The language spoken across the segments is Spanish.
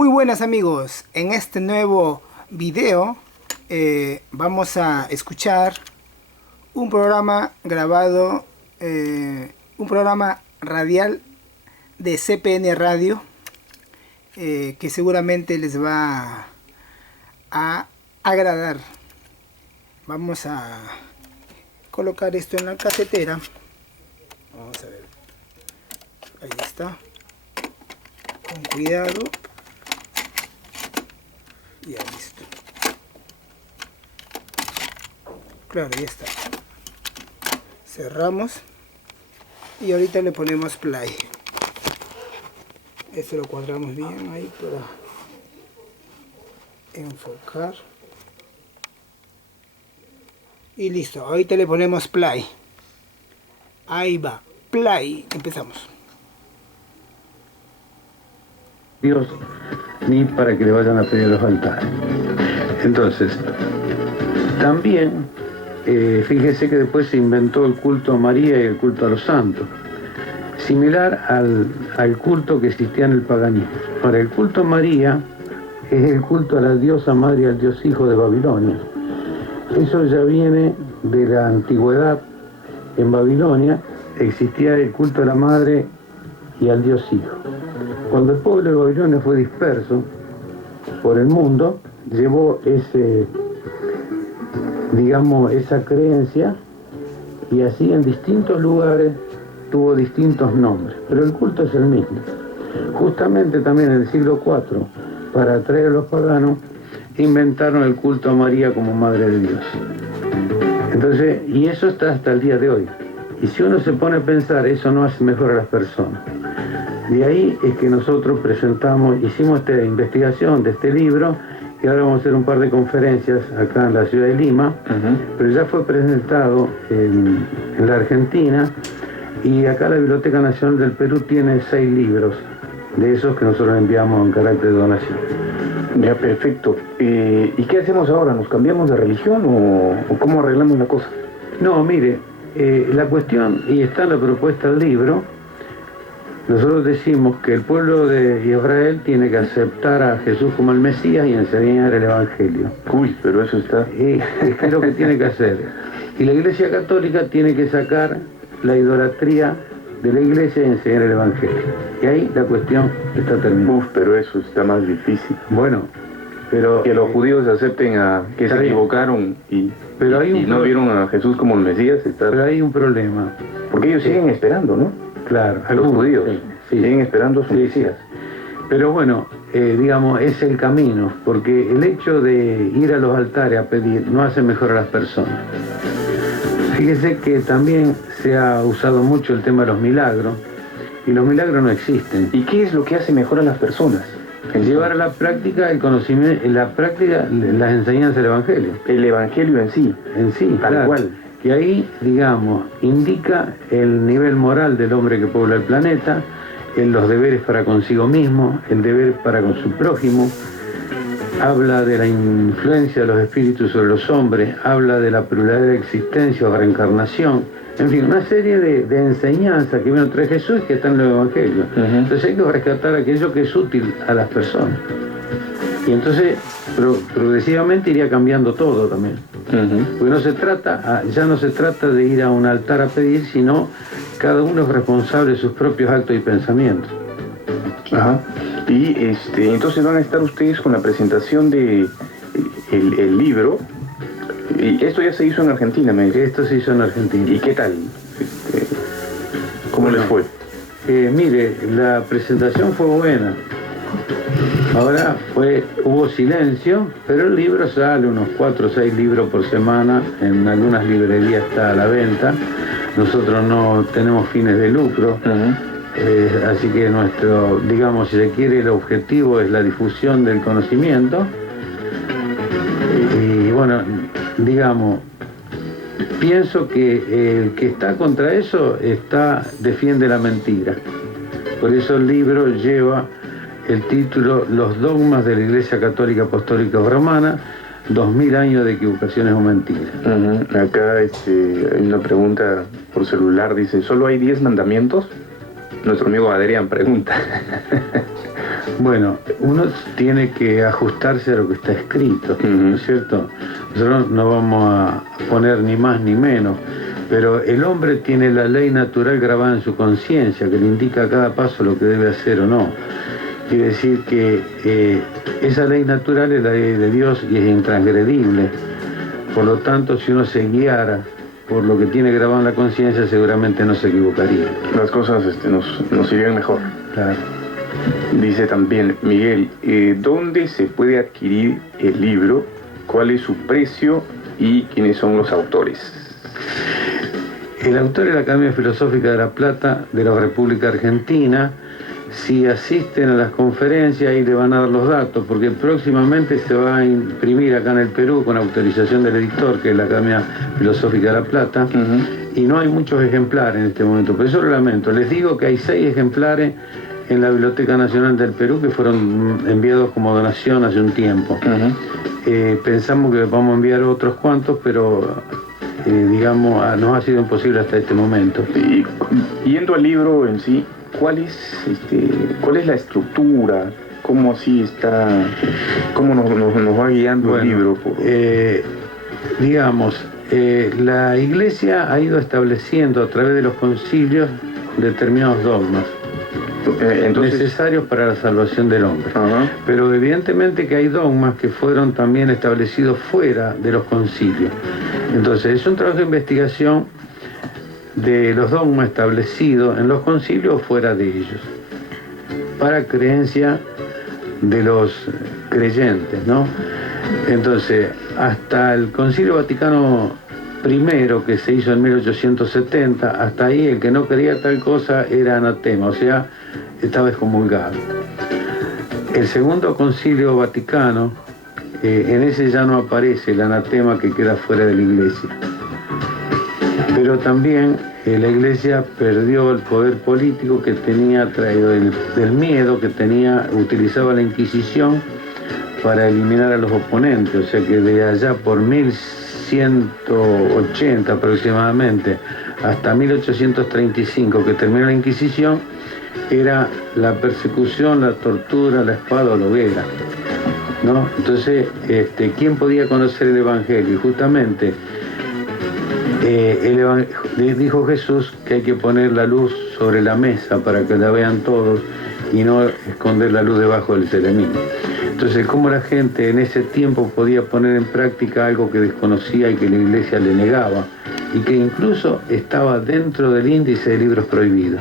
Muy buenas amigos, en este nuevo video vamos a escuchar un programa grabado, un programa radial de CPN Radio que seguramente les va a agradar. Vamos a colocar esto en la cafetera. Vamos a ver, ahí está, con cuidado. Ya listo. Claro, ya está. Cerramos y ahorita le ponemos play. Esto lo cuadramos bien ahí para enfocar. Y listo, ahorita le ponemos play. Ahí va, play. Empezamos. Dios, ni para que le vayan a pedir los altares. Entonces, también, fíjese que después se inventó el culto a María y el culto a los santos, similar al culto que existía en el paganismo. Ahora, el culto a María es el culto a la diosa madre y al dios hijo de Babilonia. Eso ya viene de la antigüedad. En Babilonia existía el culto a la madre y al dios hijo. Cuando el pueblo de Babilonia fue disperso por el mundo, llevó esa creencia, y así en distintos lugares tuvo distintos nombres, pero el culto es el mismo. Justamente también en el siglo IV, para atraer a los paganos, inventaron el culto a María como Madre de Dios. Entonces, y eso está hasta el día de hoy. Y si uno se pone a pensar, eso no hace mejor a las personas. De ahí es que nosotros hicimos esta investigación de este libro, y ahora vamos a hacer un par de conferencias acá en la ciudad de Lima, pero ya fue presentado en la Argentina, y acá la Biblioteca Nacional del Perú tiene 6 libros de esos que nosotros enviamos en carácter de donación. Ya, perfecto. ¿Y qué hacemos ahora? ¿Nos cambiamos de religión o cómo arreglamos la cosa? No, mire, la cuestión, y está en la propuesta del libro, nosotros decimos que el pueblo de Israel tiene que aceptar a Jesús como el Mesías y enseñar el Evangelio. Uy, pero eso está... Es lo que tiene que hacer. Y la Iglesia Católica tiene que sacar la idolatría de la Iglesia y enseñar el Evangelio. Y ahí la cuestión está terminada. Uf, pero eso está más difícil. Bueno, pero... Que los judíos acepten que se equivocaron y no vieron a Jesús como el Mesías. Pero hay un problema. Porque ellos siguen esperando, ¿no? Claro, los judíos siguen esperando a su Mesías. Pero bueno, es el camino, porque el hecho de ir a los altares a pedir no hace mejor a las personas. Fíjese que también se ha usado mucho el tema de los milagros, y los milagros no existen. ¿Y qué es lo que hace mejor a las personas? Llevar a la práctica el conocimiento, las enseñanzas del Evangelio. El Evangelio en sí. Tal cual. Que ahí, indica el nivel moral del hombre que puebla el planeta, los deberes para consigo mismo, el deber para con su prójimo, habla de la influencia de los espíritus sobre los hombres, habla de la pluralidad de existencia o reencarnación, en fin, una serie de enseñanzas que vino a traer Jesús y que están en el Evangelio. Entonces hay que rescatar aquello que es útil a las personas. Y entonces progresivamente iría cambiando todo también. Porque ya no se trata de ir a un altar a pedir, sino cada uno es responsable de sus propios actos y pensamientos. Ajá. Y entonces van a estar ustedes con la presentación de el libro. Y esto ya se hizo en Argentina, me dice. Esto se hizo en Argentina. ¿Y qué tal? ¿Cómo les fue? Mire, la presentación fue buena. Ahora hubo silencio, pero el libro sale, unos 4 o 6 libros por semana, en algunas librerías está a la venta. Nosotros no tenemos fines de lucro, así que nuestro, si se quiere, el objetivo es la difusión del conocimiento. Y bueno, pienso que el que está contra eso defiende la mentira. Por eso el libro lleva el título Los dogmas de la Iglesia Católica Apostólica Romana, 2000 años de equivocaciones o mentiras. Acá hay una pregunta por celular, dice, ¿solo hay 10 mandamientos? Nuestro amigo Adrián pregunta. Bueno, uno tiene que ajustarse a lo que está escrito, ¿no es cierto? Nosotros no vamos a poner ni más ni menos, pero el hombre tiene la ley natural grabada en su conciencia, que le indica a cada paso lo que debe hacer o no. Quiere decir que esa ley natural es la ley de Dios y es intransgredible. Por lo tanto, si uno se guiara por lo que tiene grabado en la conciencia, seguramente no se equivocaría. Las cosas nos irían mejor. Claro. Dice también Miguel, ¿dónde se puede adquirir el libro? ¿Cuál es su precio? ¿Y quiénes son los autores? El autor es la Academia Filosófica de La Plata de la República Argentina. Si asisten a las conferencias, ahí le van a dar los datos, porque próximamente se va a imprimir acá en el Perú con autorización del editor, que es la Academia Filosófica de La Plata, y no hay muchos ejemplares en este momento. Por eso lo lamento. Les digo que hay 6 ejemplares en la Biblioteca Nacional del Perú que fueron enviados como donación hace un tiempo. Pensamos que vamos a enviar otros cuantos, pero digamos, nos ha sido imposible hasta este momento. Y yendo al libro en sí, ¿cuál es la estructura? ¿Cómo así está? ¿Cómo nos va guiando el libro? La Iglesia ha ido estableciendo a través de los concilios determinados dogmas necesarios para la salvación del hombre. Pero evidentemente que hay dogmas que fueron también establecidos fuera de los concilios. Entonces es un trabajo de investigación de los dogmas establecidos en los concilios o fuera de ellos, para creencia de los creyentes, ¿no? Entonces, hasta el Concilio Vaticano I, que se hizo en 1870, hasta ahí el que no creía tal cosa era anatema, o sea, estaba excomulgado. El Segundo Concilio Vaticano, en ese ya no aparece el anatema que queda fuera de la Iglesia. Pero también la Iglesia perdió el poder político que tenía traído del miedo que tenía, utilizaba la Inquisición para eliminar a los oponentes, o sea que de allá por 1180 aproximadamente hasta 1835 que terminó la Inquisición, era la persecución, la tortura, la espada o la hoguera, ¿no? Entonces, ¿quién podía conocer el Evangelio? Y justamente dijo Jesús que hay que poner la luz sobre la mesa para que la vean todos y no esconder la luz debajo del celemín. Entonces, ¿cómo la gente en ese tiempo podía poner en práctica algo que desconocía y que la Iglesia le negaba y que incluso estaba dentro del índice de libros prohibidos?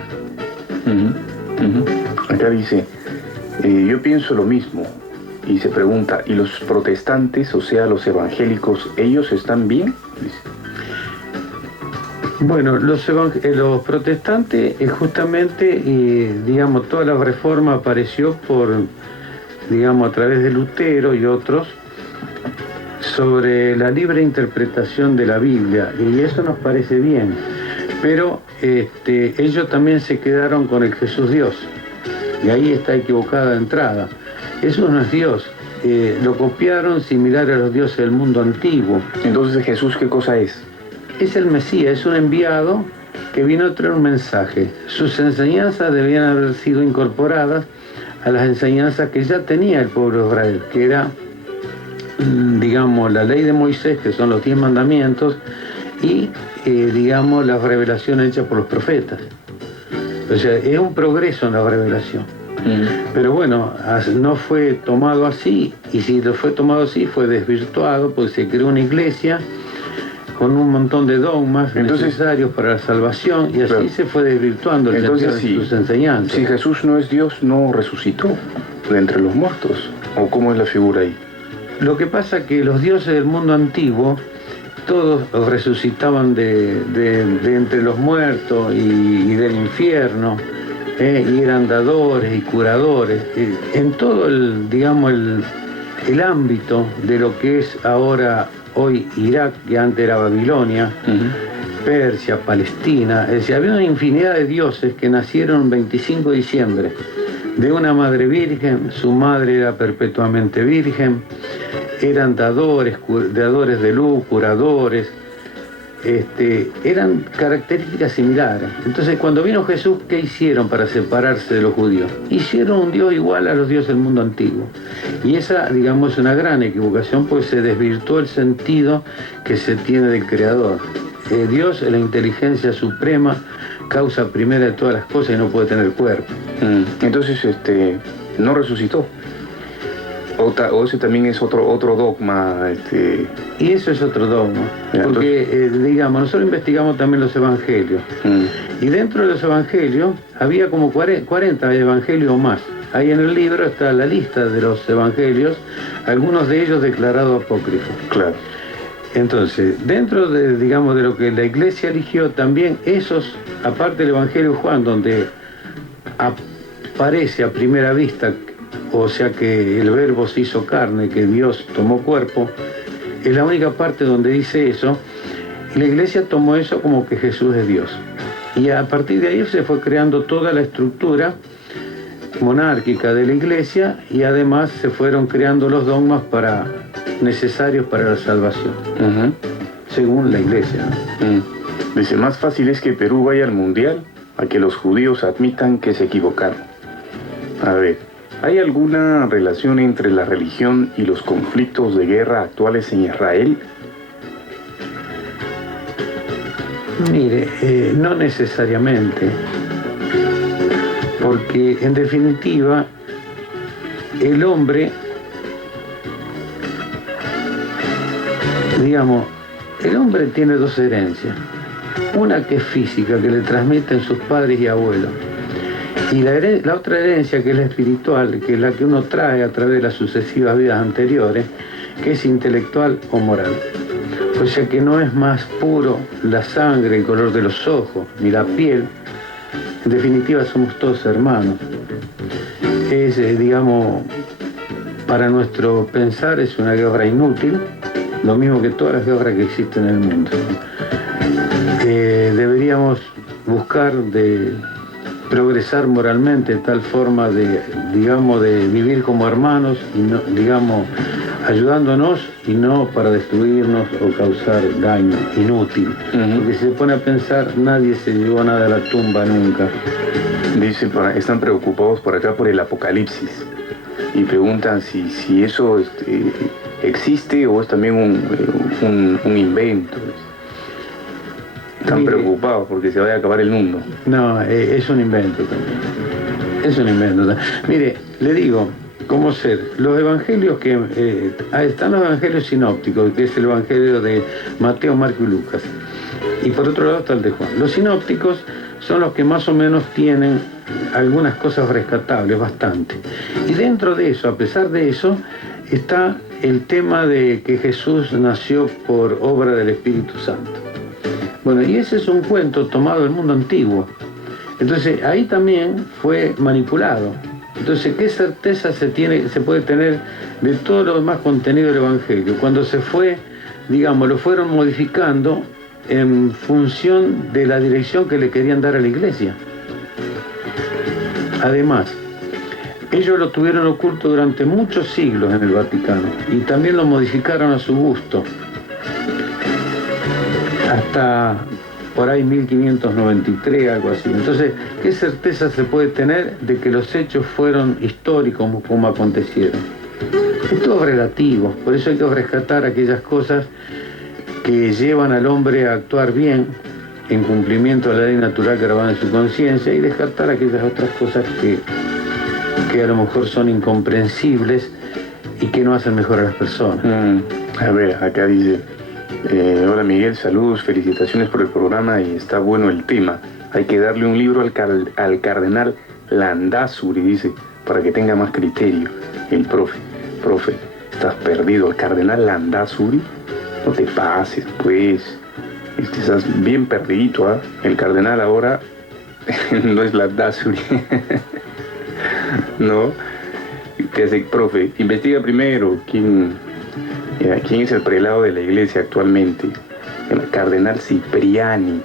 Acá dice, yo pienso lo mismo, y se pregunta, ¿y los protestantes, o sea, los evangélicos, ellos están bien? Dice. Bueno, los protestantes justamente, digamos, toda la reforma apareció a través de Lutero y otros, sobre la libre interpretación de la Biblia, y eso nos parece bien, pero ellos también se quedaron con el Jesús Dios, y ahí está equivocada de entrada. Eso no es Dios, lo copiaron similar a los dioses del mundo antiguo. Entonces, ¿Jesús qué cosa es? Es el Mesías, es un enviado que vino a traer un mensaje. Sus enseñanzas debían haber sido incorporadas a las enseñanzas que ya tenía el pueblo de Israel, que era, digamos, la ley de Moisés, que son los 10 mandamientos, y, digamos, las revelaciones hechas por los profetas. O sea, es un progreso en la revelación. Pero bueno, no fue tomado así, y si lo fue tomado así, fue desvirtuado, porque se creó una iglesia con un montón de dogmas necesarios para la salvación, y así se fue desvirtuando el sentido de sus enseñanzas. Si Jesús no es Dios, ¿no resucitó de entre los muertos? ¿O cómo es la figura ahí? Lo que pasa es que los dioses del mundo antiguo, todos resucitaban de entre los muertos y del infierno, y eran dadores y curadores, en todo el ámbito de lo que es ahora hoy Irak, que antes era Babilonia, Persia, Palestina. Es decir, había una infinidad de dioses que nacieron el 25 de diciembre de una madre virgen, su madre era perpetuamente virgen, eran dadores de luz, curadores, eran características similares. Entonces, cuando vino Jesús, ¿qué hicieron para separarse de los judíos? Hicieron un Dios igual a los dioses del mundo antiguo. Y esa, digamos, es una gran equivocación, pues se desvirtuó el sentido que se tiene del Creador. Dios es la inteligencia suprema, causa primera de todas las cosas y no puede tener cuerpo. Entonces, no resucitó. O ese también es otro dogma. Y eso es otro dogma. Porque, digamos, nosotros investigamos también los evangelios. Y dentro de los evangelios había como 40 evangelios o más. Ahí en el libro está la lista de los evangelios, algunos de ellos declarados apócrifos. Claro. Entonces, dentro de, digamos, de lo que la iglesia eligió, también esos, aparte del Evangelio de Juan, donde aparece a primera vista, o sea que el verbo se hizo carne, que Dios tomó cuerpo, es la única parte donde dice eso, y la iglesia tomó eso como que Jesús es Dios. Y a partir de ahí se fue creando toda la estructura monárquica de la iglesia, y además se fueron creando los dogmas necesarios para la salvación, según la iglesia. Dice, más fácil es que Perú vaya al mundial a que los judíos admitan que se equivocaron. A ver, ¿hay alguna relación entre la religión y los conflictos de guerra actuales en Israel? Mire, no necesariamente, porque en definitiva el hombre, digamos, el hombre tiene dos herencias, una que es física, que le transmiten sus padres y abuelos, y la otra herencia, que es la espiritual, que es la que uno trae a través de las sucesivas vidas anteriores, que es intelectual o moral. O sea que no es más puro la sangre, el color de los ojos, ni la piel. En definitiva somos todos hermanos. Es, digamos, para nuestro pensar es una guerra inútil, lo mismo que todas las guerras que existen en el mundo. Deberíamos buscar de progresar moralmente de tal forma de, digamos, de vivir como hermanos y no, digamos, ayudándonos y no para destruirnos o causar daño inútil. Porque si se pone a pensar, nadie se llevó nada a la tumba nunca. Dice, están preocupados por acá por el apocalipsis y preguntan si eso existe o es también un invento. Están preocupados porque se vaya a acabar el mundo. No, es un invento también. Es un invento. Mire, le digo, ¿cómo ser? Los evangelios que... están los evangelios sinópticos, que es el evangelio de Mateo, Marco y Lucas. Y por otro lado está el de Juan. Los sinópticos son los que más o menos tienen algunas cosas rescatables, bastante. Y dentro de eso, a pesar de eso, está el tema de que Jesús nació por obra del Espíritu Santo. Bueno, y ese es un cuento tomado del mundo antiguo. Entonces, ahí también fue manipulado. Entonces, ¿qué certeza se puede tener de todo lo demás contenido del Evangelio? Cuando se fue, digamos, lo fueron modificando en función de la dirección que le querían dar a la iglesia. Además, ellos lo tuvieron oculto durante muchos siglos en el Vaticano y también lo modificaron a su gusto. Hasta por ahí 1593, algo así. Entonces, ¿qué certeza se puede tener de que los hechos fueron históricos como acontecieron? Es todo relativo, por eso hay que rescatar aquellas cosas que llevan al hombre a actuar bien en cumplimiento de la ley natural grabada en su conciencia y descartar aquellas otras cosas que a lo mejor son incomprensibles y que no hacen mejor a las personas. A ver, acá dice... hola Miguel, saludos, felicitaciones por el programa y está bueno el tema. Hay que darle un libro al cardenal Landázuri, dice, para que tenga más criterio. El profe, estás perdido. El cardenal Landázuri, no te pases, pues. Estás bien perdidito, ¿eh? El cardenal ahora no es Landázuri. No, ¿qué hace, profe? Investiga primero quién es el prelado de la iglesia actualmente. El cardenal Cipriani,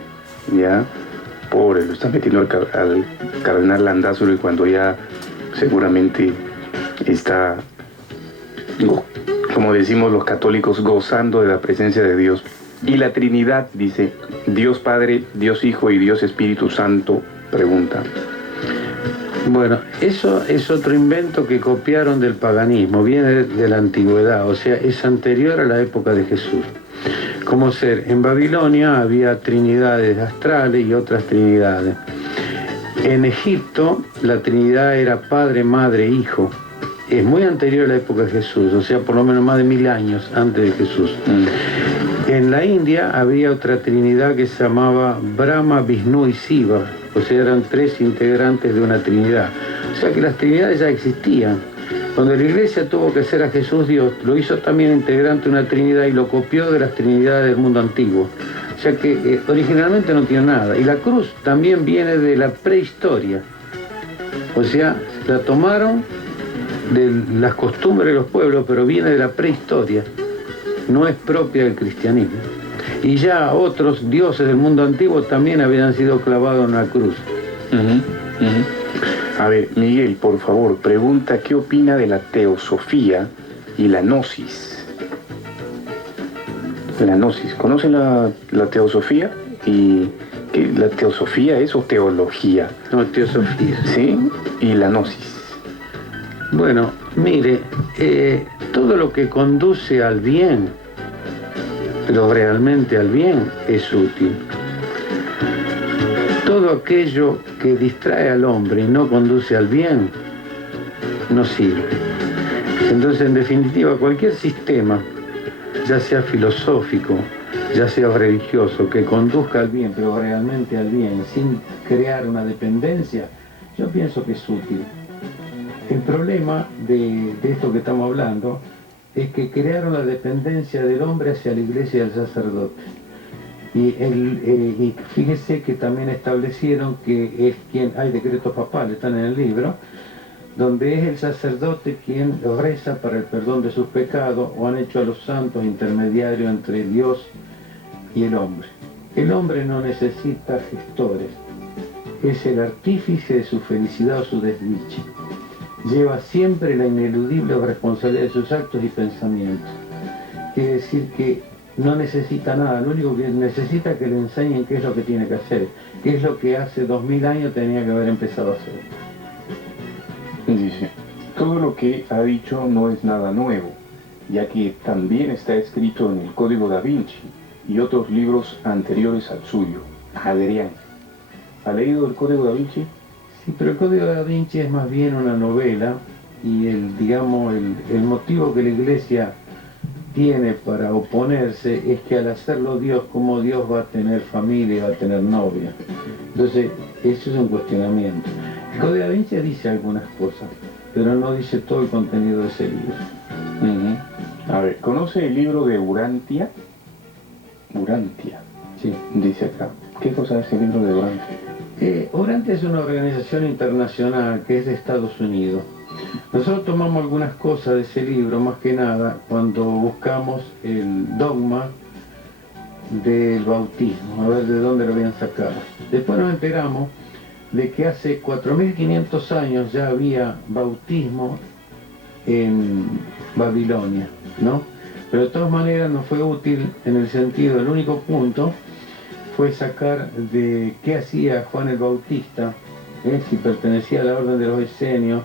¿ya? Pobre, lo está metiendo al cardenal Landázuri cuando ya seguramente está, como decimos los católicos, gozando de la presencia de Dios. Y la Trinidad, dice, Dios Padre, Dios Hijo y Dios Espíritu Santo, pregunta. Bueno, eso es otro invento que copiaron del paganismo, viene de la antigüedad, o sea, es anterior a la época de Jesús. Como ser, en Babilonia había trinidades astrales y otras trinidades. En Egipto la Trinidad era Padre, Madre, Hijo. Es muy anterior a la época de Jesús, o sea, por lo menos más de 1000 años antes de Jesús. En la India había otra Trinidad que se llamaba Brahma, Vishnu y Shiva, o sea, eran 3 integrantes de una Trinidad. O sea que las Trinidades ya existían. Cuando la Iglesia tuvo que hacer a Jesús Dios, lo hizo también integrante de una Trinidad y lo copió de las Trinidades del mundo antiguo. O sea que originalmente no tiene nada. Y la cruz también viene de la prehistoria. O sea, la tomaron de las costumbres de los pueblos, pero viene de la prehistoria. No es propia del cristianismo. Y ya otros dioses del mundo antiguo también habían sido clavados en la cruz. A ver, Miguel, por favor, pregunta qué opina de la teosofía y la gnosis. La gnosis, ¿conoce la teosofía? ¿Y qué, la teosofía es o teología? No, teosofía. ¿Sí? Y la gnosis. Bueno, mire, todo lo que conduce al bien, pero realmente al bien, es útil. Todo aquello que distrae al hombre y no conduce al bien, no sirve. Entonces, en definitiva, cualquier sistema, ya sea filosófico, ya sea religioso, que conduzca al bien, pero realmente al bien, sin crear una dependencia, yo pienso que es útil. El problema de esto que estamos hablando es que crearon la dependencia del hombre hacia la iglesia y el sacerdote. Y fíjese que también establecieron que es quien, hay decretos papales, están en el libro, donde es el sacerdote quien reza para el perdón de sus pecados, o han hecho a los santos intermediarios entre Dios y el hombre. El hombre no necesita gestores, es el artífice de su felicidad o su desdicha. Lleva siempre la ineludible responsabilidad de sus actos y pensamientos. Quiere decir que no necesita nada, lo único que necesita es que le enseñen qué es lo que tiene que hacer, qué es lo que hace 2000 años tenía que haber empezado a hacer. Dice, todo lo que ha dicho no es nada nuevo, ya que también está escrito en el Código Da Vinci y otros libros anteriores al suyo. Adrián, ¿ha leído el Código Da Vinci? Sí, pero el Código Da Vinci es más bien una novela y el motivo que la Iglesia tiene para oponerse es que al hacerlo Dios, ¿cómo Dios va a tener familia, va a tener novia? Entonces, eso es un cuestionamiento. El Código Da Vinci dice algunas cosas, pero no dice todo el contenido de ese libro. A ver, ¿conoce el libro de Urantia? Urantia. Sí. Dice acá. ¿Qué cosa es el libro de Urantia? Urantia es una organización internacional que es de Estados Unidos. Nosotros tomamos algunas cosas de ese libro, más que nada, cuando buscamos el dogma del bautismo, a ver de dónde lo habían sacado. Después nos enteramos de que hace 4500 años ya había bautismo en Babilonia, ¿no? Pero de todas maneras nos fue útil en el sentido, el único punto fue sacar de qué hacía Juan el Bautista, si pertenecía a la orden de los Esenios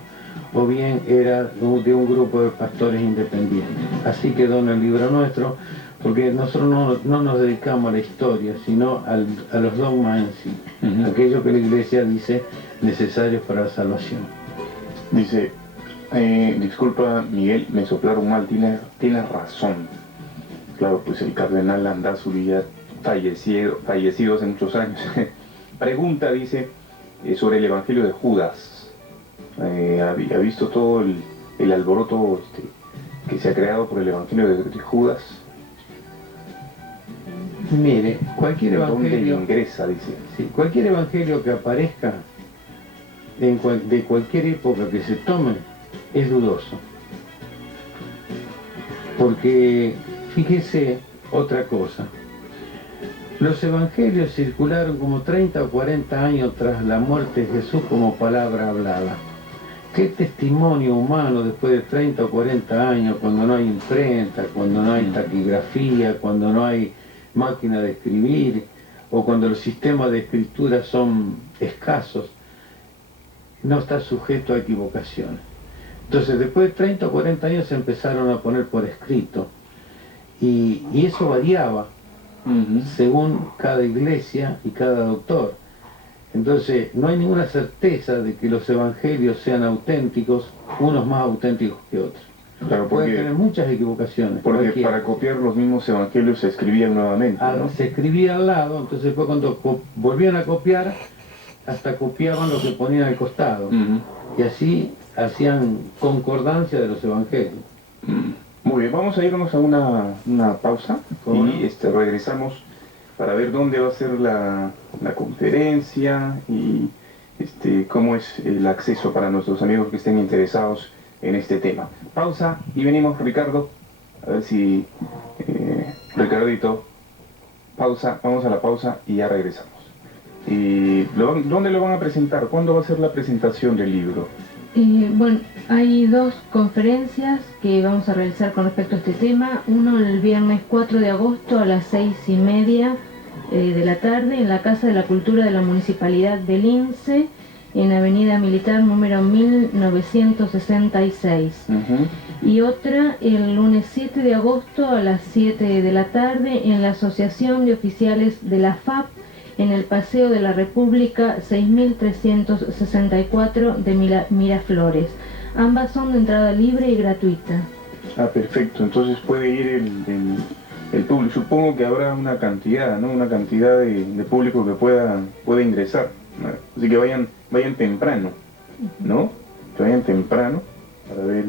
o bien era de un grupo de pastores independientes. Así quedó en el libro nuestro, porque nosotros no nos dedicamos a la historia, sino a los dogmas en sí, aquello que la Iglesia dice necesarios para la salvación. Dice, disculpa Miguel, me soplaron mal, tiene razón. Claro, pues el cardenal Landázuri ya fallecido hace muchos años. Pregunta, dice, sobre el Evangelio de Judas. ¿Ha visto todo el alboroto que se ha creado por el Evangelio de Judas? Mire, cualquier evangelio... ¿Dónde ingresa, dice? Sí, cualquier evangelio que aparezca de cualquier época que se tome es dudoso. Porque, fíjese otra cosa, los evangelios circularon como 30 o 40 años tras la muerte de Jesús como palabra hablada. ¿Qué testimonio humano después de 30 o 40 años, cuando no hay imprenta, cuando no hay taquigrafía, cuando no hay máquina de escribir, o cuando los sistemas de escritura son escasos, no está sujeto a equivocaciones. Entonces, después de 30 o 40 años se empezaron a poner por escrito, y eso variaba según cada iglesia y cada doctor. Entonces, no hay ninguna certeza de que los evangelios sean auténticos, unos más auténticos que otros. Claro, puede tener muchas equivocaciones. Porque cualquiera. para copiar los mismos evangelios se escribían nuevamente, ¿no? Se escribía al lado, entonces después cuando volvían a copiar, hasta copiaban lo que ponían al costado. Y así hacían concordancia de los evangelios. Muy bien, vamos a irnos a una pausa y regresamos para ver dónde va a ser la conferencia y cómo es el acceso para nuestros amigos que estén interesados en este tema. Pausa y venimos, Ricardo. A ver si... Ricardito, pausa, vamos a la pausa y ya regresamos. Y ¿dónde lo van a presentar? ¿Cuándo va a ser la presentación del libro? Bueno, hay dos conferencias que vamos a realizar con respecto a este tema. Uno el viernes 4 de agosto a las 6:30 de la tarde en la Casa de la Cultura de la Municipalidad de Lince, en Avenida Militar número 1966. Y otra el lunes 7 de agosto a las 7 de la tarde en la Asociación de Oficiales de la FAP, en el Paseo de la República 6364 de Miraflores. Ambas son de entrada libre y gratuita. Ah, perfecto. Entonces puede ir el público. Supongo que habrá una cantidad, ¿no? Una cantidad de público que pueda ingresar, ¿no? Así que vayan temprano, ¿no? Que vayan temprano para ver.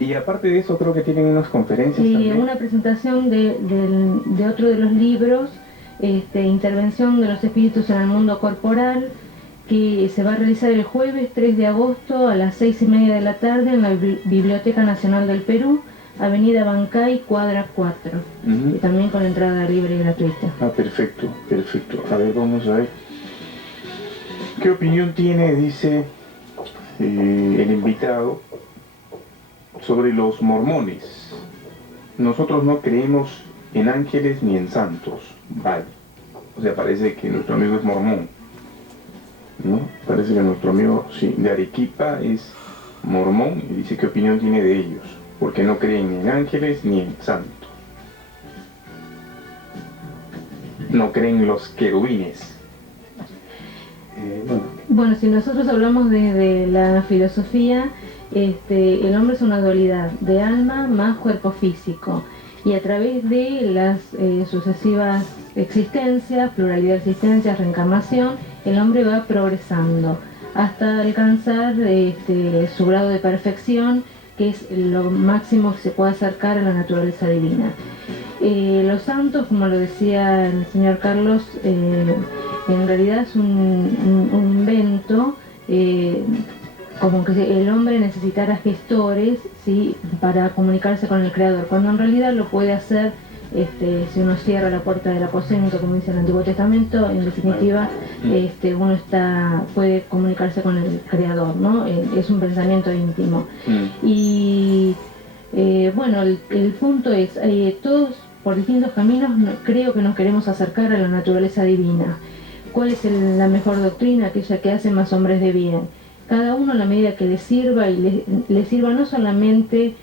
Y aparte de eso creo que tienen unas conferencias también. Una presentación de otro de los libros, Intervención de los espíritus en el mundo corporal, que se va a realizar el jueves 3 de agosto a las 6:30 de la tarde en la Biblioteca Nacional del Perú, Avenida Bancay, cuadra 4, y también con entrada libre y gratuita. Ah, perfecto, perfecto. A ver, vamos a ver. ¿Qué opinión tiene, dice el invitado, sobre los mormones? Nosotros no creemos en ángeles ni en santos. Vale. O sea, parece que nuestro amigo es mormón, ¿no? Parece que nuestro amigo, sí, de Arequipa es mormón y dice qué opinión tiene de ellos, porque no creen ni en ángeles ni en santos. No creen en los querubines. Bueno, si nosotros hablamos de la filosofía, el hombre es una dualidad de alma más cuerpo físico, y a través de las sucesivas existencias, pluralidad de existencias, reencarnación, el hombre va progresando hasta alcanzar su grado de perfección, que es lo máximo que se puede acercar a la naturaleza divina. Los santos, como lo decía el señor Carlos, en realidad es un invento, como que el hombre necesitara gestores, ¿sí?, para comunicarse con el Creador, cuando en realidad lo puede hacer si uno cierra la puerta del aposento, como dice el Antiguo Testamento. En definitiva, uno puede comunicarse con el Creador, ¿no? Es un pensamiento íntimo. Y bueno, el punto es, todos por distintos caminos creo que nos queremos acercar a la naturaleza divina. ¿Cuál es la mejor doctrina? Aquella que hace más hombres de bien. Cada uno a la medida que le sirva, y le sirva no solamente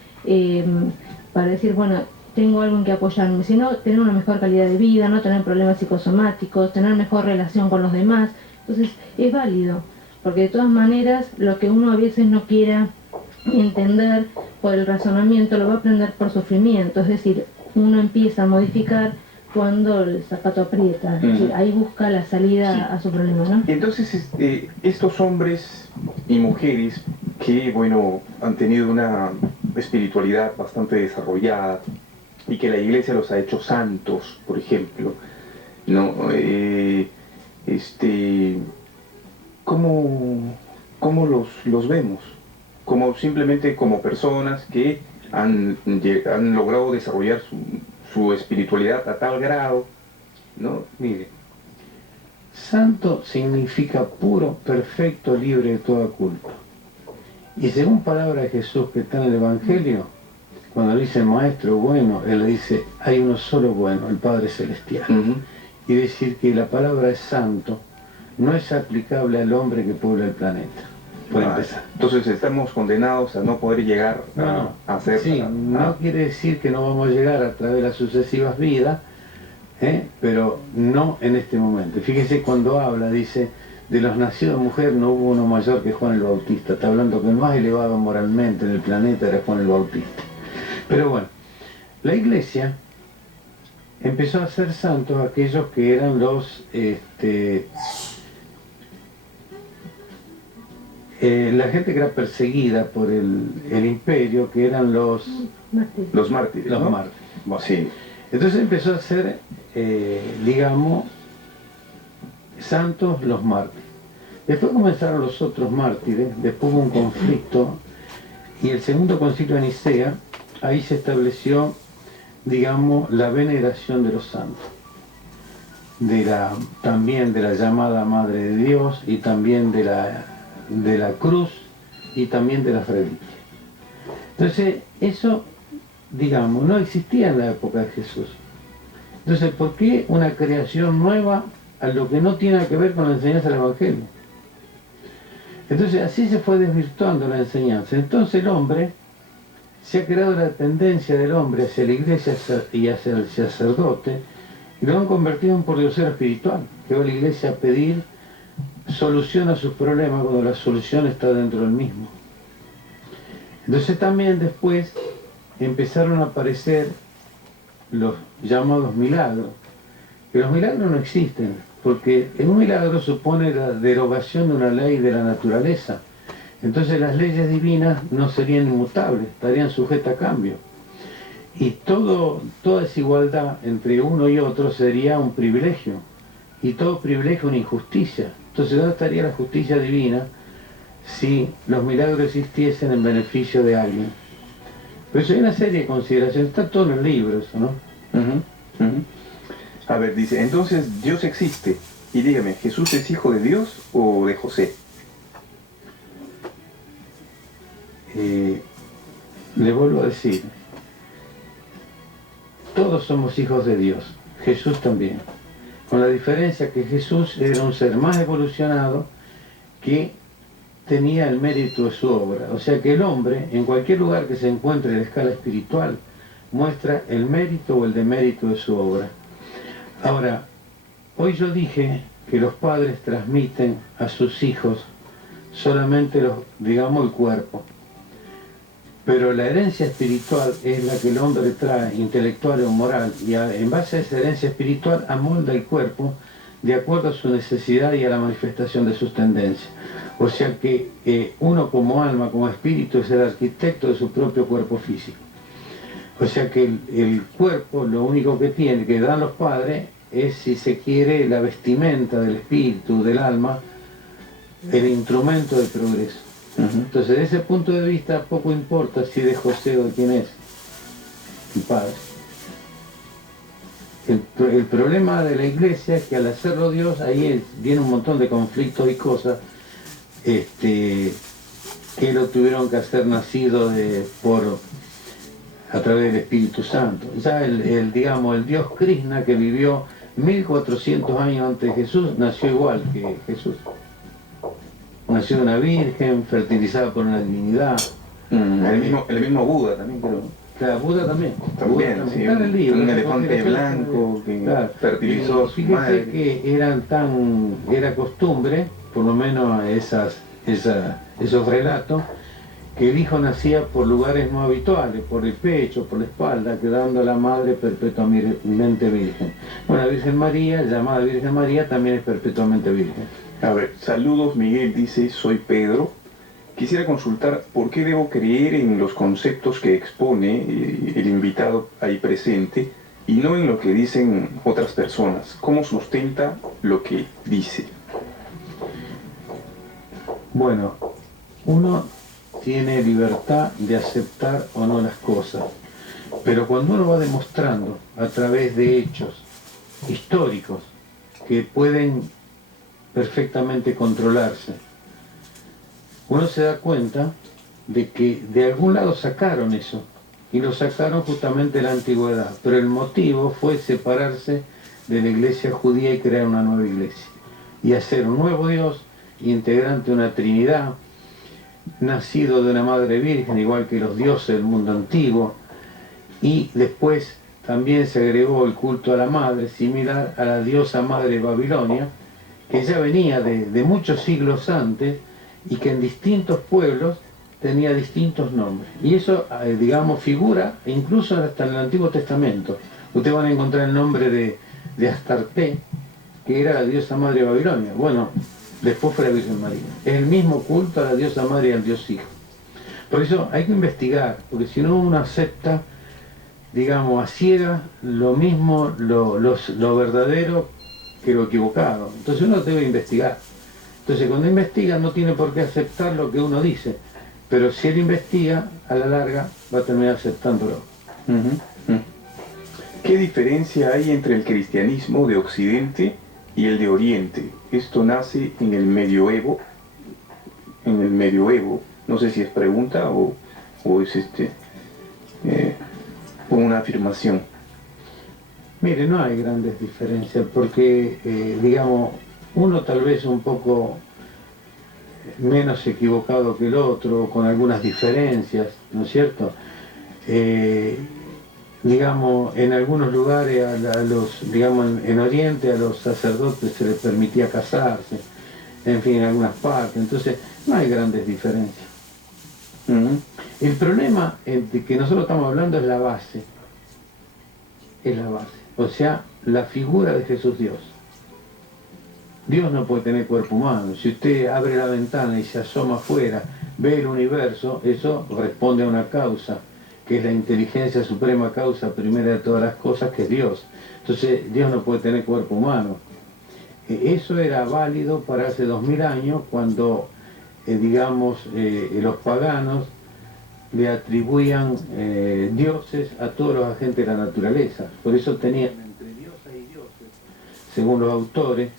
para decir, bueno, tengo algo en que apoyarme, sino tener una mejor calidad de vida, no tener problemas psicosomáticos, tener mejor relación con los demás. Entonces es válido, porque de todas maneras lo que uno a veces no quiera entender por el razonamiento lo va a aprender por sufrimiento. Es decir, uno empieza a modificar cuando el zapato aprieta, es decir, ahí busca la salida a su problema, ¿no? Entonces, estos hombres y mujeres que, bueno, han tenido una espiritualidad bastante desarrollada y que la iglesia los ha hecho santos, por ejemplo, ¿no? ¿Cómo los vemos? Como simplemente como personas que han logrado desarrollar su espiritualidad a tal grado, ¿no? Mire, santo significa puro, perfecto, libre de toda culpa. Y según palabra de Jesús que está en el Evangelio, cuando le dice maestro bueno, él le dice, hay uno solo bueno, el Padre Celestial. Y decir que la palabra es santo no es aplicable al hombre que puebla el planeta, por empezar. Entonces estamos condenados a no poder llegar a ser... Sí, no quiere decir que no vamos a llegar a través de las sucesivas vidas, pero no en este momento. Fíjese cuando habla, dice, de los nacidos de mujer no hubo uno mayor que Juan el Bautista. Está hablando que el más elevado moralmente en el planeta era Juan el Bautista. Pero bueno, la Iglesia empezó a ser santos aquellos que eran los la gente que era perseguida por el imperio, que eran los mártires. Los ¿no? mártires. Bueno, Sí. entonces empezó a ser, digamos, santos los mártires. Después comenzaron los otros mártires, después hubo un conflicto, y el segundo concilio de Nicea, ahí se estableció, digamos, la veneración de los santos, también de la llamada Madre de Dios, y también de la cruz, y también de las reliquias. Entonces, eso, digamos, no existía en la época de Jesús. Entonces, ¿por qué una creación nueva a lo que no tiene que ver con la enseñanza del Evangelio? Entonces, así se fue desvirtuando la enseñanza. Entonces, el hombre, se ha creado la tendencia del hombre hacia la iglesia y hacia el sacerdote, y lo han convertido en un pordiosero espiritual, que va a la iglesia a pedir solución a sus problemas cuando la solución está dentro del mismo. Entonces también después empezaron a aparecer los llamados milagros, que los milagros no existen, porque un milagro supone la derogación de una ley de la naturaleza. Entonces las leyes divinas no serían inmutables, estarían sujetas a cambio. Y toda desigualdad entre uno y otro sería un privilegio, y todo privilegio una injusticia. Entonces, ¿dónde estaría la justicia divina si los milagros existiesen en beneficio de alguien? Pero eso hay una serie de consideraciones, está todo en el libro eso, ¿no? A ver, dice, entonces Dios existe. Y dígame, ¿Jesús es hijo de Dios o de José? Le vuelvo a decir, todos somos hijos de Dios, Jesús también, con la diferencia que Jesús era un ser más evolucionado que tenía el mérito de su obra. O sea que el hombre, en cualquier lugar que se encuentre en la escala espiritual, muestra el mérito o el demérito de su obra. Ahora, hoy yo dije que los padres transmiten a sus hijos solamente digamos, el cuerpo. Pero la herencia espiritual es la que el hombre trae, intelectual o moral, y en base a esa herencia espiritual amolda el cuerpo de acuerdo a su necesidad y a la manifestación de sus tendencias. O sea que uno como alma, como espíritu, es el arquitecto de su propio cuerpo físico. O sea que el cuerpo, lo único que tiene, que dan los padres, es, si se quiere, la vestimenta del espíritu, del alma, el instrumento de progreso. Entonces, desde ese punto de vista, poco importa si es de José o de quién es el padre. El problema de la iglesia es que al hacerlo Dios, ahí viene un montón de conflictos y cosas que lo tuvieron que hacer nacido a través del Espíritu Santo. Ya digamos, el Dios Krishna, que vivió 1400 años antes de Jesús, nació igual que Jesús. Nació de una virgen, fertilizada por una divinidad. El mismo Buda también, creo. Claro, Buda también. También, Buda sí, está en el libro, un elefante blanco que fertilizó a su madre. Fíjese que era costumbre, por lo menos esos relatos, que el hijo nacía por lugares no habituales, por el pecho, por la espalda, quedando la madre perpetuamente virgen. Bueno, la Virgen María, llamada Virgen María, también es perpetuamente virgen. A ver, saludos, Miguel dice, soy Pedro. Quisiera consultar por qué debo creer en los conceptos que expone el invitado ahí presente y no en lo que dicen otras personas. ¿Cómo sustenta lo que dice? Bueno, uno tiene libertad de aceptar o no las cosas, pero cuando uno va demostrando a través de hechos históricos que pueden perfectamente controlarse, uno se da cuenta de que de algún lado sacaron eso, y lo sacaron justamente de la antigüedad. Pero el motivo fue separarse de la iglesia judía y crear una nueva iglesia. Y hacer un nuevo Dios, integrante de una Trinidad, nacido de una madre virgen, igual que los dioses del mundo antiguo. Y después también se agregó el culto a la madre, similar a la diosa madre Babilonia, que ya venía de muchos siglos antes y que en distintos pueblos tenía distintos nombres. Y eso, digamos, figura incluso hasta en el Antiguo Testamento. Ustedes van a encontrar el nombre de Astarte, que era la diosa madre de Babilonia. Bueno, después fue la Virgen María. Es el mismo culto a la diosa madre y al Dios Hijo. Por eso hay que investigar, porque si no uno acepta, digamos, a ciegas lo mismo, lo verdadero que lo equivocado. Entonces uno debe investigar. Entonces cuando investiga no tiene por qué aceptar lo que uno dice, pero si él investiga, a la larga va a terminar aceptándolo. ¿Qué diferencia hay entre el cristianismo de Occidente y el de Oriente? Esto nace en el medioevo. No sé si es pregunta o es una afirmación. Mire, no hay grandes diferencias porque, digamos, uno tal vez un poco menos equivocado que el otro, con algunas diferencias, ¿no es cierto? Digamos, en algunos lugares, digamos, en Oriente a los sacerdotes se les permitía casarse, en fin, en algunas partes, entonces no hay grandes diferencias. El problema de que nosotros estamos hablando es la base, o sea, la figura de Jesús Dios. Dios no puede tener cuerpo humano. Si usted abre la ventana y se asoma afuera, ve el universo, eso responde a una causa, que es la inteligencia suprema causa primera de todas las cosas, que es Dios. Entonces, Dios no puede tener cuerpo humano. Eso era válido para hace 2000 años, cuando, digamos, los paganos le atribuían dioses a todos los agentes de la naturaleza. Por eso tenían entre diosas y dioses, según los autores,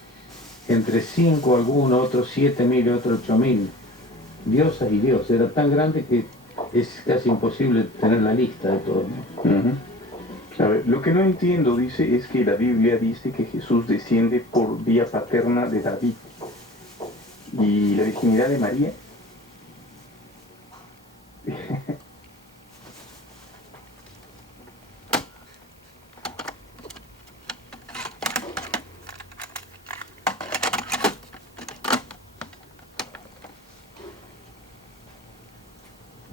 entre 5 algunos, otros 7.000 y otros 8.000 diosas y dioses. Era tan grande que es casi imposible tener la lista de todos, ¿no? A ver, lo que no entiendo, dice, es que la Biblia dice que Jesús desciende por vía paterna de David. ¿Y la virginidad de María?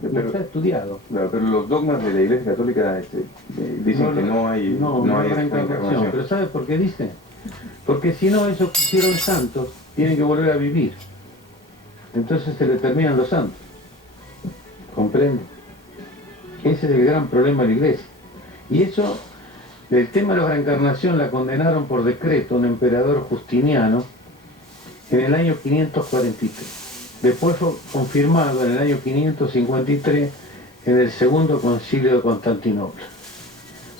Pero está estudiado. Claro, pero los dogmas de la Iglesia Católica dicen que no hay reencarnación. Pero ¿sabe por qué dice? Porque si no, esos que hicieron santos tienen que volver a vivir. Entonces se le terminan los santos. ¿Comprende? Ese es el gran problema de la Iglesia. Y eso, el tema de la reencarnación la condenaron por decreto un emperador Justiniano en el año 543. Después fue confirmado en el año 553 en el segundo concilio de Constantinopla.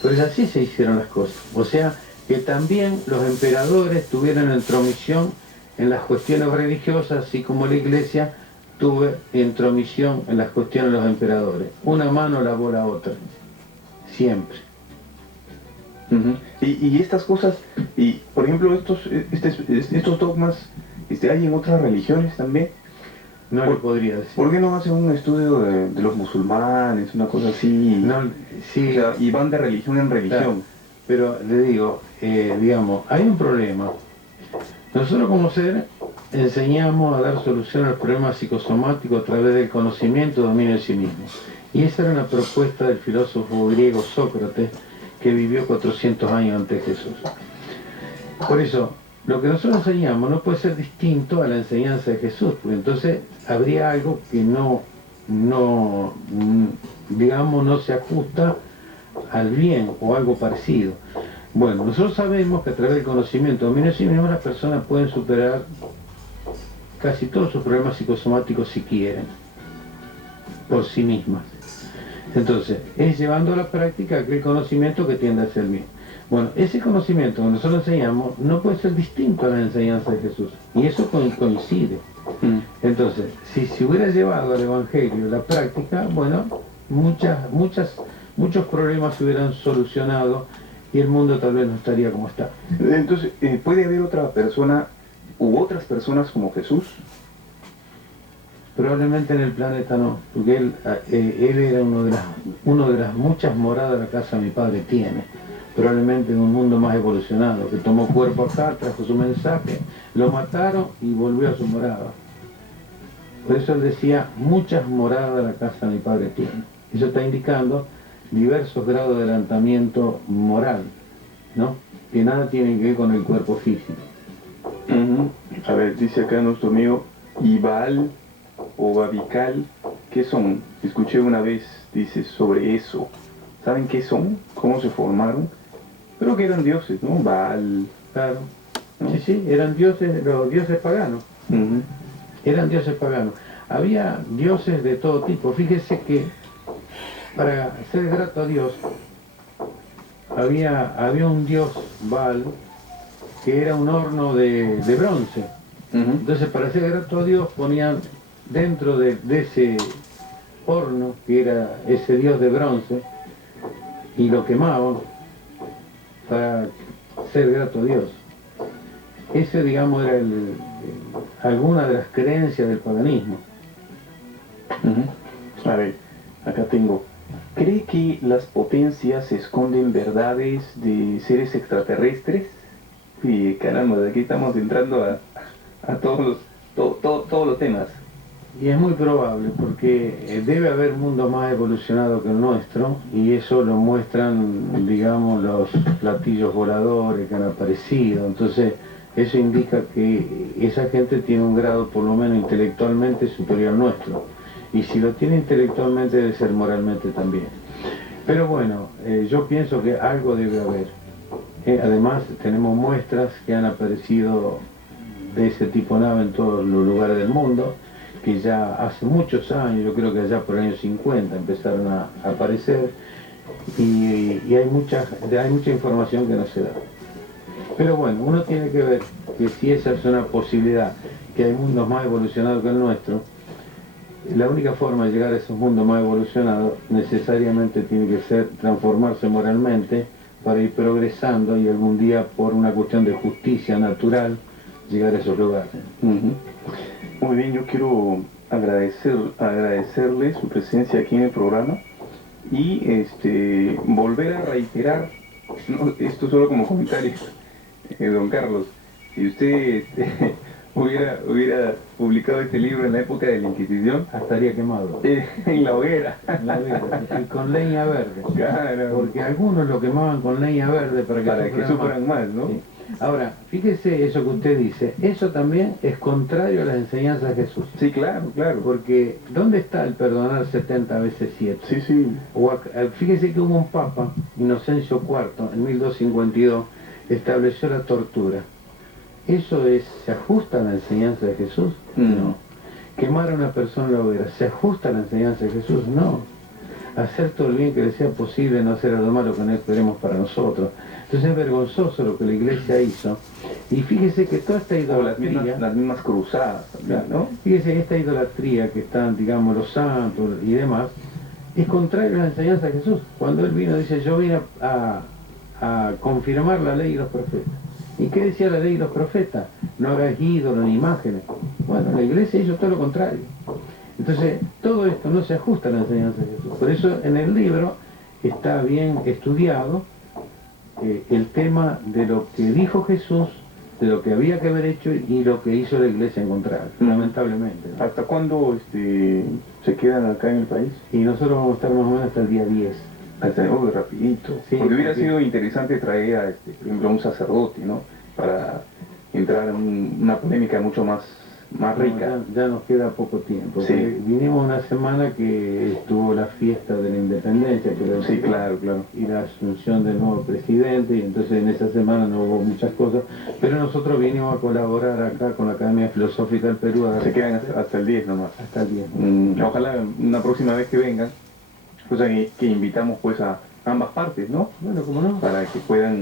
Pues así se hicieron las cosas. O sea, que también los emperadores tuvieron intromisión en las cuestiones religiosas, así como la Iglesia tuvo intromisión en las cuestiones de los emperadores. Una mano lavó la otra. Siempre. Y estas cosas, y por ejemplo, estos dogmas, ¿hay en otras religiones también? No le podría decir. ¿Por qué no hacen un estudio de los musulmanes, una cosa así? No, sí, o sea, y van de religión en religión. Claro, pero le digo, digamos, hay un problema. Nosotros como ser enseñamos a dar solución a los problemas psicosomáticos a través del conocimiento y dominio de sí mismo. Y esa era una propuesta del filósofo griego Sócrates, que vivió 400 años antes de Jesús. Por eso, lo que nosotros enseñamos no puede ser distinto a la enseñanza de Jesús, porque entonces habría algo que digamos, no se ajusta al bien o algo parecido. Bueno, nosotros sabemos que a través del conocimiento, dominio de sí mismo, las personas pueden superar casi todos sus problemas psicosomáticos si quieren, por sí mismas. Entonces, es llevando a la práctica aquel conocimiento que tiende a ser bien. Bueno, ese conocimiento que nosotros enseñamos no puede ser distinto a la enseñanza de Jesús. Y eso coincide. Entonces, si se hubiera llevado al Evangelio la práctica, bueno, muchas muchos problemas se hubieran solucionado y el mundo tal vez no estaría como está. Entonces, ¿puede haber otra persona u otras personas como Jesús? Probablemente en el planeta no, porque él era uno de las muchas moradas la casa de mi padre tiene. Probablemente en un mundo más evolucionado, que tomó cuerpo acá, trajo su mensaje, lo mataron y volvió a su morada. Por eso él decía, muchas moradas la casa de mi padre tiene. Eso está indicando diversos grados de adelantamiento moral, ¿no? Que nada tienen que ver con el cuerpo físico. A ver, dice acá nuestro amigo Ibal o Babical, ¿qué son? Escuché una vez, dice, sobre eso. ¿Saben qué son? ¿Cómo se formaron? Creo que eran dioses, ¿no? Baal, Claro. ¿no? Sí, sí, eran dioses, los dioses paganos. Eran dioses paganos. Había dioses de todo tipo. Fíjese que para ser grato a Dios, había un dios Baal que era un horno de bronce. Entonces, para ser grato a Dios, ponían dentro de ese horno, que era ese dios de bronce, y lo quemaban para ser grato a Dios. Ese, digamos, era alguna de las creencias del paganismo. A ver, acá tengo. ¿Cree que las potencias esconden verdades de seres extraterrestres? Y caramba, de aquí estamos entrando a todos los temas. Y es muy probable, porque debe haber mundos más evolucionados que el nuestro, y eso lo muestran, digamos, los platillos voladores que han aparecido. Entonces, eso indica que esa gente tiene un grado, por lo menos intelectualmente, superior al nuestro. Y si lo tiene intelectualmente, debe ser moralmente también. Pero bueno, yo pienso que algo debe haber. Además, tenemos muestras que han aparecido de ese tipo de nave en todos los lugares del mundo, que ya hace muchos años, yo creo que allá por el año 50 empezaron a aparecer, y hay mucha información que no se da. Pero bueno, uno tiene que ver que si esa es una posibilidad, que hay mundos más evolucionados que el nuestro, la única forma de llegar a esos mundos más evolucionados necesariamente tiene que ser transformarse moralmente para ir progresando y algún día, por una cuestión de justicia natural, llegar a esos lugares. Muy bien, yo quiero agradecerle su presencia aquí en el programa y volver a reiterar, ¿no? Esto solo como comentario, don Carlos, si usted hubiera publicado este libro en la época de la Inquisición, Estaría quemado. en la hoguera. Y con leña verde. Claro. Porque algunos lo quemaban con leña verde para que sufran más, ¿no? Sí. Ahora, fíjese eso que usted dice, eso también es contrario a las enseñanzas de Jesús. Sí, claro, claro. Porque, ¿dónde está el perdonar 70 veces 7? Sí, sí. Fíjese que hubo un papa, Inocencio IV, en 1252, estableció la tortura. ¿Eso se ajusta a la enseñanza de Jesús? No. Quemar a una persona en la hoguera, ¿se ajusta a la enseñanza de Jesús? No. Hacer todo el bien que le sea posible, no hacer algo malo que no esperemos para nosotros. Entonces es vergonzoso lo que la iglesia hizo. Y fíjese que toda esta idolatría... las mismas cruzadas también, ¿no? Fíjese, esta idolatría que están, digamos, los santos y demás, es contrario a la enseñanza de Jesús. Cuando él vino, dice, yo vine a confirmar la ley y los profetas. ¿Y qué decía la ley y los profetas? No hagáis ídolos ni imágenes. Bueno, la iglesia hizo todo lo contrario. Entonces, todo esto no se ajusta a la enseñanza de Jesús. Por eso en el libro está bien estudiado el tema de lo que dijo Jesús, de lo que había que haber hecho y lo que hizo la iglesia en contrario, lamentablemente, ¿no? ¿Hasta cuándo se quedan acá en el país? Y nosotros vamos a estar más o menos hasta el día 10. Hasta rapidito. Sí, porque hubiera sido interesante traer a, por ejemplo, a un sacerdote, ¿no? Para entrar en una polémica mucho más rica. Ya nos queda poco tiempo. Sí. Vinimos una semana que estuvo la fiesta de la independencia, Sí, claro. y la asunción del nuevo presidente, y entonces en esa semana no hubo muchas cosas, pero nosotros vinimos a colaborar acá con la Academia Filosófica del Perú. Se quedan hasta el 10 nomás. Hasta el 10. Ojalá una próxima vez que vengan, cosa que invitamos pues a ambas partes, ¿no? Bueno, ¿cómo no? Para que pueda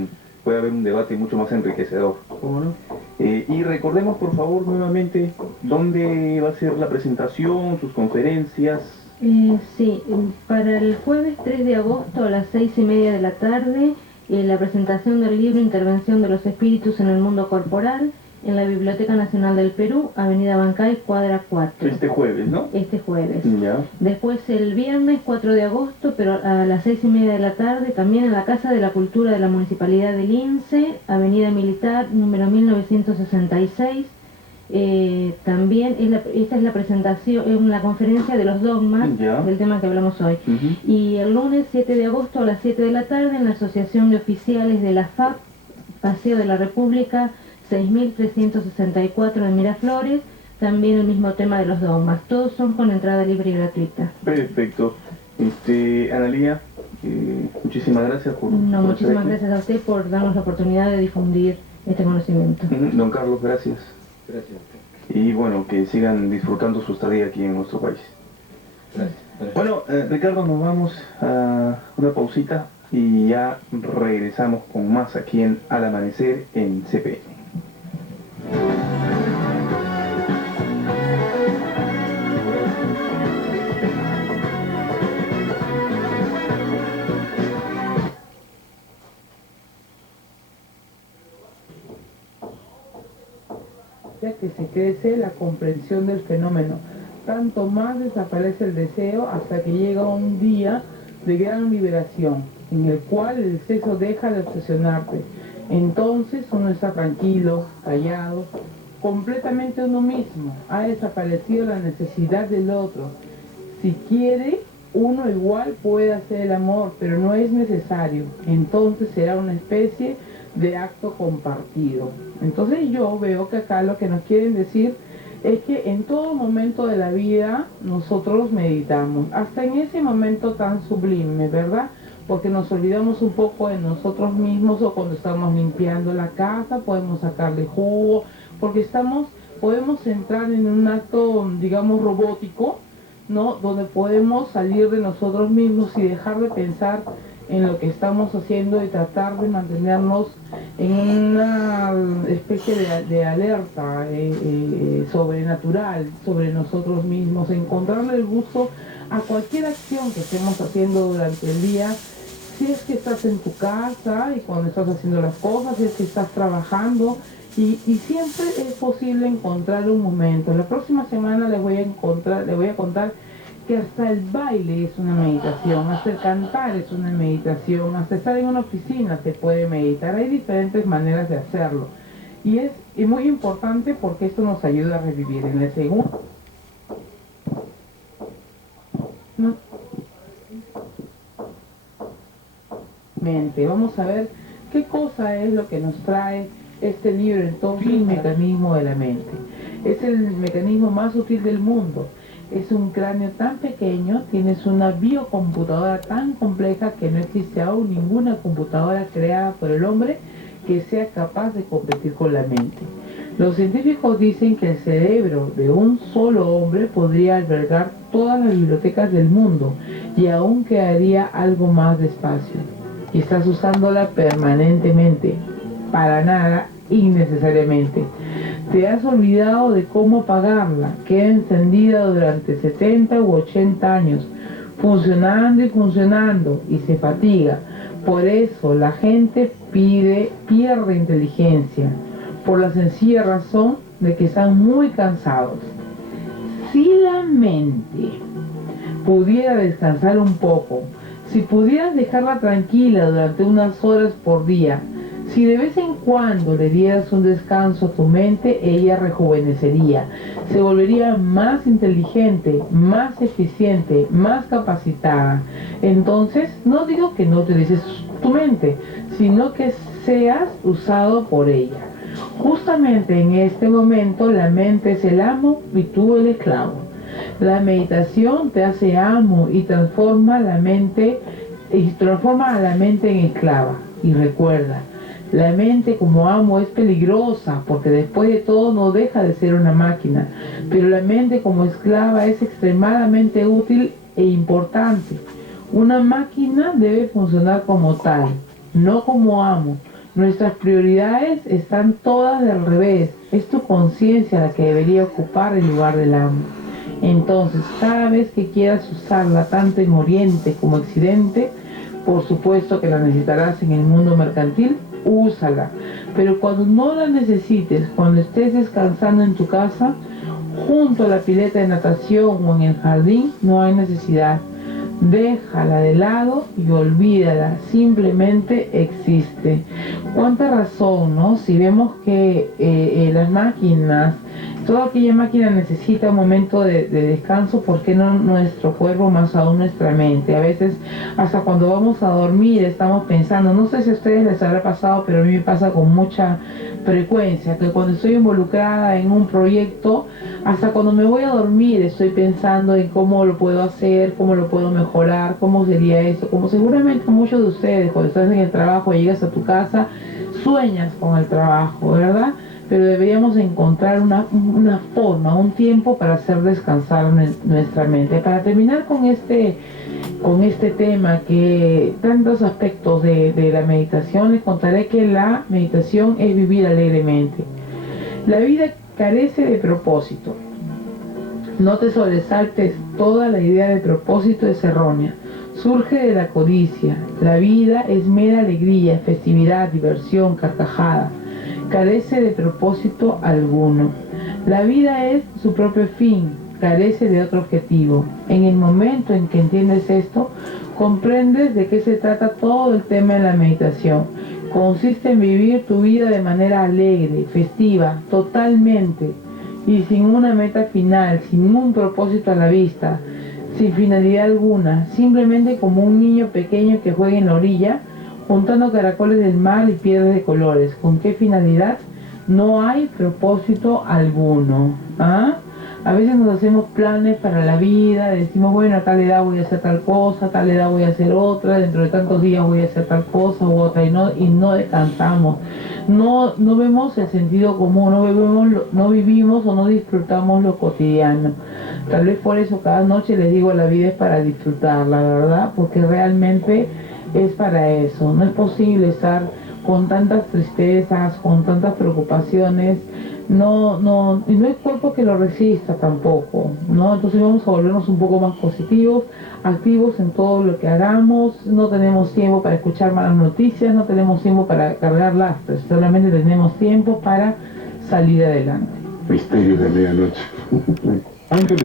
haber un debate mucho más enriquecedor. ¿Cómo no? Y recordemos por favor nuevamente dónde va a ser la presentación, sus conferencias. Sí, para el jueves 3 de agosto a las 6:30 de la tarde, la presentación del libro Intervención de los Espíritus en el Mundo Corporal en la Biblioteca Nacional del Perú, Avenida Bancay, cuadra 4. Este jueves, ¿no? Este jueves. Ya. Después el viernes 4 de agosto, pero a las 6:30 de la tarde, también en la Casa de la Cultura de la Municipalidad de Lince, Avenida Militar, número 1966. También esta es la presentación, es una conferencia de los dogmas del tema que hablamos hoy. Y el lunes 7 de agosto a las 7 de la tarde en la Asociación de Oficiales de la FAP, Paseo de la República, 6364 de Miraflores, también el mismo tema de los dogmas. Todos son con entrada libre y gratuita. Perfecto. Analía, muchísimas gracias por Muchísimas gracias a usted por darnos la oportunidad de difundir este conocimiento. Don Carlos, gracias. Gracias. Y bueno, que sigan disfrutando su estadía aquí en nuestro país. Gracias. Bueno, Ricardo, nos vamos a una pausita y ya regresamos con más aquí en Al Amanecer en CPN. Que se crece la comprensión del fenómeno, tanto más desaparece el deseo hasta que llega un día de gran liberación, en el cual el exceso deja de obsesionarte. Entonces uno está tranquilo, callado, completamente uno mismo, ha desaparecido la necesidad del otro. Si quiere, uno igual puede hacer el amor, pero no es necesario, entonces será una especie de acto compartido. Entonces yo veo que acá lo que nos quieren decir es que en todo momento de la vida nosotros meditamos, hasta en ese momento tan sublime, ¿verdad? Porque nos olvidamos un poco de nosotros mismos, o cuando estamos limpiando la casa podemos sacarle jugo, porque podemos entrar en un acto, digamos, robótico, ¿no? Donde podemos salir de nosotros mismos y dejar de pensar en lo que estamos haciendo y tratar de mantenernos en una especie de alerta sobrenatural sobre nosotros mismos, encontrarle el gusto a cualquier acción que estemos haciendo durante el día, si es que estás en tu casa y cuando estás haciendo las cosas, si es que estás trabajando, y siempre es posible encontrar un momento. La próxima semana les voy a contar que hasta el baile es una meditación, hasta el cantar es una meditación, hasta estar en una oficina se puede meditar. Hay diferentes maneras de hacerlo. Y es muy importante porque esto nos ayuda a revivir. En el segundo... Vamos a ver qué cosa es lo que nos trae este libro. Entonces, el mecanismo de la mente. Es el mecanismo más útil del mundo. Es un cráneo tan pequeño, tienes una biocomputadora tan compleja que no existe aún ninguna computadora creada por el hombre que sea capaz de competir con la mente. Los científicos dicen que el cerebro de un solo hombre podría albergar todas las bibliotecas del mundo y aún quedaría algo más de espacio. Y estás usándola permanentemente, para nada, innecesariamente. Te has olvidado de cómo apagarla, queda encendida durante 70 u 80 años, funcionando y funcionando, y se fatiga. Por eso la gente pierde inteligencia, por la sencilla razón de que están muy cansados. Si la mente pudiera descansar un poco, si pudieras dejarla tranquila durante unas horas por día, si de vez en cuando le dieras un descanso a tu mente, ella rejuvenecería, se volvería más inteligente, más eficiente, más capacitada. Entonces, no digo que no utilices tu mente, sino que seas usado por ella. Justamente en este momento la mente es el amo y tú el esclavo. La meditación te hace amo y transforma a la mente en esclava. Y recuerda, la mente como amo es peligrosa porque después de todo no deja de ser una máquina, pero la mente como esclava es extremadamente útil e importante. Una máquina debe funcionar como tal, no como amo. Nuestras prioridades están todas del revés. Es tu conciencia la que debería ocupar el lugar del amo. Entonces, cada vez que quieras usarla, tanto en Oriente como Occidente, por supuesto que la necesitarás en el mundo mercantil, úsala. Pero cuando no la necesites, cuando estés descansando en tu casa, junto a la pileta de natación o en el jardín, no hay necesidad. Déjala de lado y olvídala, simplemente existe. Cuánta razón, ¿no? Si vemos que las máquinas, toda aquella máquina necesita un momento de descanso, ¿por qué no nuestro cuerpo, más aún nuestra mente? A veces, hasta cuando vamos a dormir, estamos pensando, no sé si a ustedes les habrá pasado, pero a mí me pasa con mucha frecuencia, que cuando estoy involucrada en un proyecto, hasta cuando me voy a dormir estoy pensando en cómo lo puedo hacer, cómo lo puedo mejorar, cómo sería eso, como seguramente muchos de ustedes cuando estás en el trabajo, llegas a tu casa, sueñas con el trabajo, ¿verdad? Pero deberíamos encontrar una forma, un tiempo para hacer descansar nuestra mente. Para terminar con este tema, que tantos aspectos de la meditación, les contaré que la meditación es vivir alegremente. La vida carece de propósito. No te sobresaltes, toda la idea de propósito es errónea. Surge de la codicia. La vida es mera alegría, festividad, diversión, carcajada. Carece de propósito alguno. La vida es su propio fin, carece de otro objetivo. En el momento en que entiendes esto, comprendes de qué se trata todo el tema de la meditación. Consiste en vivir tu vida de manera alegre, festiva, totalmente, y sin una meta final, sin un propósito a la vista, sin finalidad alguna, simplemente como un niño pequeño que juega en la orilla, juntando caracoles del mar y piedras de colores. ¿Con qué finalidad? No hay propósito alguno. ¿Ah? A veces nos hacemos planes para la vida, decimos, bueno, a tal edad voy a hacer tal cosa, a tal edad voy a hacer otra, dentro de tantos días voy a hacer tal cosa u otra, y no descansamos. No vemos el sentido común, no vivimos o no disfrutamos lo cotidiano. Tal vez por eso cada noche les digo, la vida es para disfrutarla, ¿verdad? Porque realmente es para eso. No es posible estar con tantas tristezas, con tantas preocupaciones, y no hay cuerpo que lo resista tampoco, ¿no? Entonces vamos a volvernos un poco más positivos, activos en todo lo que hagamos. No tenemos tiempo para escuchar malas noticias, no tenemos tiempo para cargar lastres, solamente tenemos tiempo para salir adelante. Misterio de medianoche.